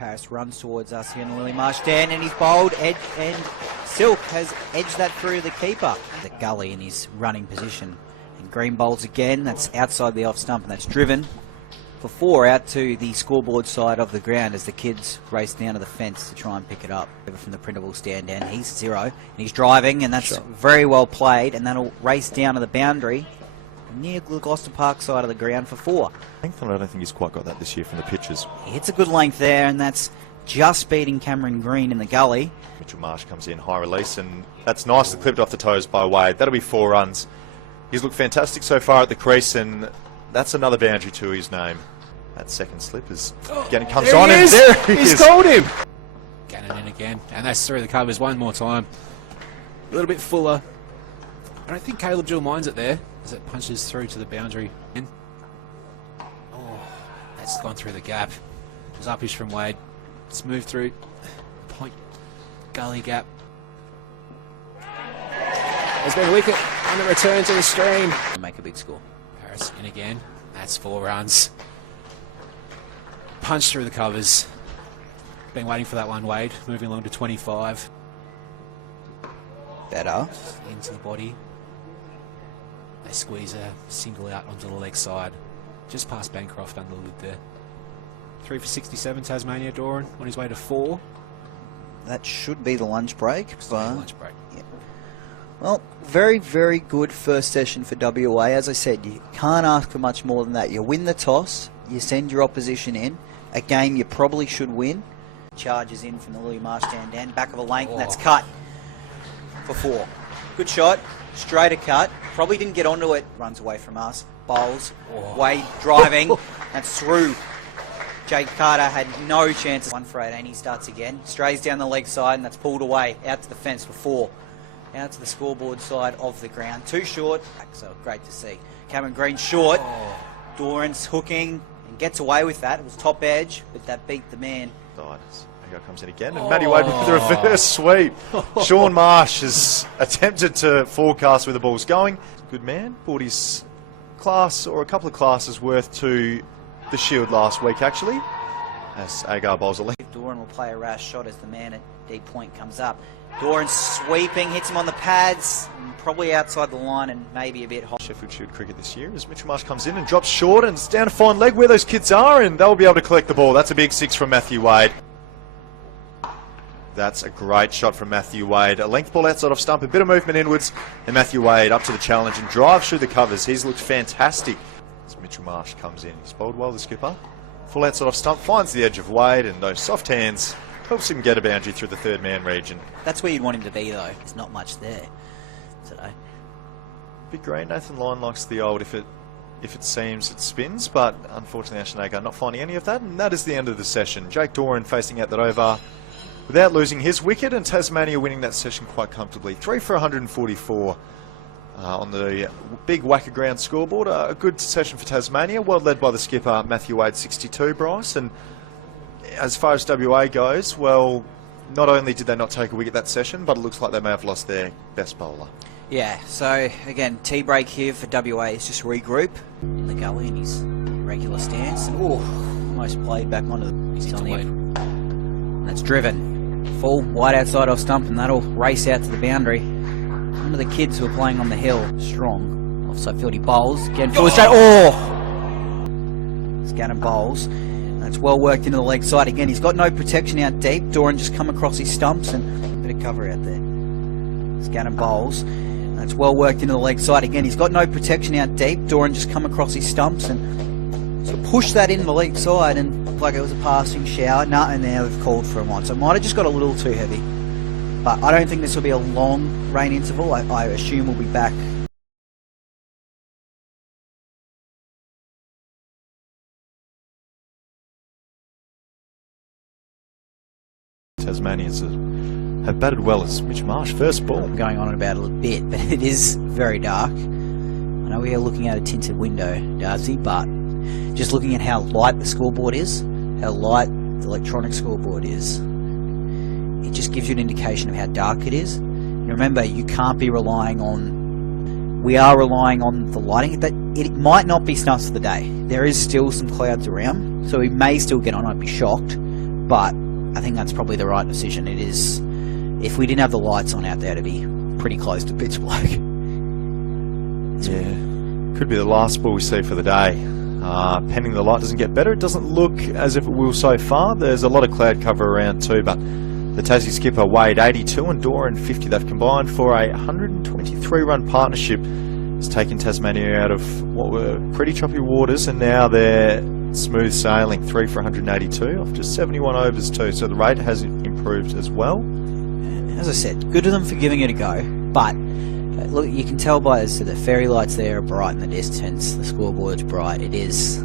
Paris runs towards us here in the Lily Marsh stand, and he's bowled, and Silk has edged that through the keeper. The gully in his running position. And Green bowls again, that's outside the off stump, and that's driven for 4 out to the scoreboard side of the ground as the kids race down to the fence to try and pick it up. From the printable stand down, he's 0, and he's driving, and that's very well played, and that'll race down to the boundary near the Gloucester Park side of the ground for 4. Length, and I don't think he's quite got that this year from the pitches. He hits a good length there, and that's just beating Cameron Green in the gully. Mitchell Marsh comes in, high release, and that's nicely clipped off the toes by Wade. That'll be 4 runs. He's looked fantastic so far at the crease, and that's another boundary to his name. That second slip is again, it comes on, and there he is. He's called him. Gannon in again, and that's through the covers one more time. A little bit fuller. I don't think Caleb Jewell minds it there as it punches through to the boundary. Oh, that's gone through the gap. It was uppish from Wade. It's moved through point gully gap. There's been a wicket on the return to the stream. Make a big score. Paris in again. That's 4 runs. Punch through the covers. Been waiting for that one, Wade. Moving along to 25. Better. Into the body. They squeeze a single out onto the leg side. Just past Bancroft under the lid there. 3 for 67, Tasmania. Doran on his way to 4. That should be the lunch break. Lunch break. Yeah. Well, very, very good first session for WA. As I said, you can't ask for much more than that. You win the toss, you send your opposition in. A game you probably should win. Charges in from the Lily Marsh stand end, back of a length, and that's cut for 4. Good shot, straighter cut. Probably didn't get onto it. Runs away from us. Bowls. Wade driving. That's through. Jake Carter had no chances. 1 for 18. He starts again. Strays down the leg side, and that's pulled away out to the fence for 4. Out to the scoreboard side of the ground. 2 short. So great to see. Cameron Green short. Doran's hooking and gets away with that. It was top edge, but that beat the man. Agar comes in again, and Matty Wade with the reverse sweep. Sean Marsh has attempted to forecast where the ball's going. Good man. Brought his class, or a couple of classes worth, to the Shield last week, actually, as Agar bowls a left. Doran will play a rash shot as the man at deep point comes up. Doran sweeping, hits him on the pads, probably outside the line and maybe a bit hot. Sheffield Shield cricket this year as Mitchell Marsh comes in and drops short, and it's down to fine leg where those kids are, and they'll be able to collect the ball. That's a big 6 from Matthew Wade. That's a great shot from Matthew Wade. A length ball outside off stump, a bit of movement inwards, and Matthew Wade up to the challenge and drives through the covers. He's looked fantastic as Mitchell Marsh comes in. He's bowled well, the skipper. Full outside off stump, finds the edge of Wade, and those soft hands helps him get a boundary through the 3rd man region. That's where you'd want him to be, though. There's not much there today. Big green. Nathan Lyon likes the old if it seems it spins, but unfortunately Ashton Agar not finding any of that, and that is the end of the session. Jake Doran facing out that over without losing his wicket, and Tasmania winning that session quite comfortably. 3 for 144 on the big Wacker ground scoreboard. A good session for Tasmania, well led by the skipper Matthew Wade, 62, Bryce. And as far as WA goes, well, not only did they not take a wicket that session, but it looks like they may have lost their best bowler. Yeah, so again, tea break here for WA is just regroup. The gully in his regular stance. And almost played back onto the That's driven. Full, wide outside off stump, and that'll race out to the boundary. One of the kids who are playing on the hill, strong. Offside field, he bowls. Again, full straight. Scanner bowls. That's well worked into the leg side. Again, he's got no protection out deep. Doran just come across his stumps and a bit of cover out there. Scanner bowls. That's well worked into the leg side. Again, he's got no protection out deep. Doran just come across his stumps and sort of pushed that into the leg side, and looked like it was a passing shower. No, and now they've called for a one. So it might have just got a little too heavy. But I don't think this will be a long rain interval. I assume we'll be back. Tasmanians have batted well as Mitch Marsh, first ball. I'm going on about it a little bit, but it is very dark. I know we are looking at a tinted window, Darcy, but just looking at how light the scoreboard is, how light the electronic scoreboard is, it just gives you an indication of how dark it is. And remember, you can't be relying on, we are relying on the lighting. That it might not be snuffs for the day. There is still some clouds around, so we may still get on. I'd be shocked. but I think that's probably the right decision. It is, if we didn't have the lights on out there, to be pretty close to pitch black. Yeah, could be the last ball we see for the day. Pending the light doesn't get better, it doesn't look as if it will so far. There's a lot of cloud cover around too, but the Tassie skipper Wade 82 and Doran 50. They've combined for a 123-run partnership. It's taken Tasmania out of what were pretty choppy waters, and now they're smooth sailing, 3 for 182 off just 71 overs too. So the rate has improved as well. As I said, good of them for giving it a go, but look, you can tell by the fairy lights there are bright in the distance, the scoreboard's bright. It is